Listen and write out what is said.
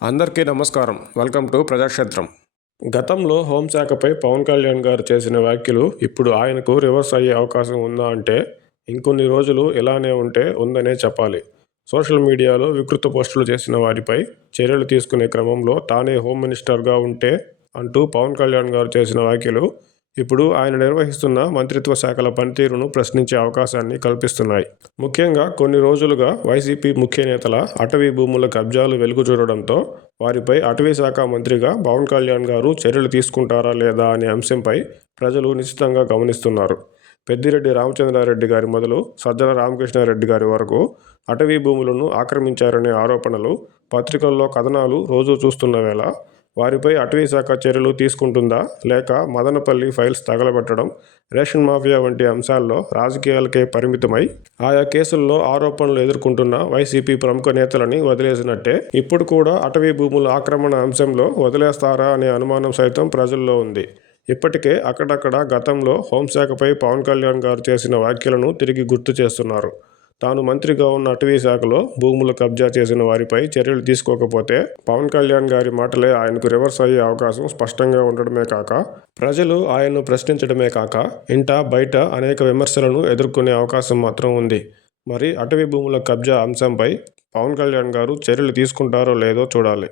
అందరికీ నమస్కారం. Welcome to Prajakshetram. గతంలో హోంశాఖపై పవన్ కళ్యాణ్ గారు చేసిన వ్యాఖ్యలు ఇప్పుడు ఆయనకు రివర్స్ అయ్యే అవకాశం ఉందా అంటే ఇంకొన్ని రోజులు ఇలానే ఉంటే ఉందనే చెప్పాలి. సోషల్ మీడియాలో వికృత పోస్టులు చేసిన వారిపై చర్యలు తీసుకునే క్రమంలో తానే హోమ్ మినిస్టర్గా ఉంటే అంటూ పవన్ కళ్యాణ్ గారు చేసిన వ్యాఖ్యలు ఇప్పుడు ఆయన నిర్వహిస్తున్న మంత్రిత్వ శాఖల పనితీరును ప్రశ్నించే అవకాశాన్ని కల్పిస్తున్నాయి. ముఖ్యంగా కొన్ని రోజులుగా వైసీపీ ముఖ్య నేతల అటవీ భూముల కబ్జాలు వెలుగు చూడడంతో వారిపై అటవీ శాఖ మంత్రిగా పవన్ కళ్యాణ్ గారు చర్యలు తీసుకుంటారా లేదా అనే అంశంపై ప్రజలు నిశ్చితంగా గమనిస్తున్నారు. పెద్దిరెడ్డి రామచంద్రారెడ్డి గారి మొదలు సజ్జల రామకృష్ణారెడ్డి గారి వరకు అటవీ భూములను ఆక్రమించారనే ఆరోపణలు, పత్రికల్లో కథనాలు రోజూ చూస్తున్న వేళ వారిపై అటవీ శాఖ చర్యలు తీసుకుంటుందా లేక మదనపల్లి ఫైల్స్ తగలబెట్టడం, రేషన్ మాఫియా వంటి అంశాల్లో రాజకీయాలకే పరిమితమై ఆయా కేసుల్లో ఆరోపణలు ఎదుర్కొంటున్న వైసీపీ ప్రముఖ నేతలని వదిలేసినట్టే ఇప్పుడు కూడా అటవీ భూముల ఆక్రమణ అంశంలో వదిలేస్తారా అనే అనుమానం సైతం ప్రజల్లో ఉంది. ఇప్పటికే అక్కడక్కడ గతంలో హోంశాఖపై పవన్ కళ్యాణ్ గారు చేసిన వ్యాఖ్యలను తిరిగి గుర్తు చేస్తున్నారు. తాను మంత్రిగా ఉన్న అటవీ శాఖలో భూములు కబ్జా చేసిన వారిపై చర్యలు తీసుకోకపోతే పవన్ కళ్యాణ్ గారి మాటలే ఆయనకు రివర్స్ అయ్యే అవకాశం స్పష్టంగా ఉండడమే కాక ప్రజలు ఆయన్ను ప్రశ్నించడమే కాక ఇంట బయట అనేక విమర్శలను ఎదుర్కొనే అవకాశం మాత్రం ఉంది. మరి అటవీ భూముల కబ్జా అంశంపై పవన్ కళ్యాణ్ గారు చర్యలు తీసుకుంటారో లేదో చూడాలి.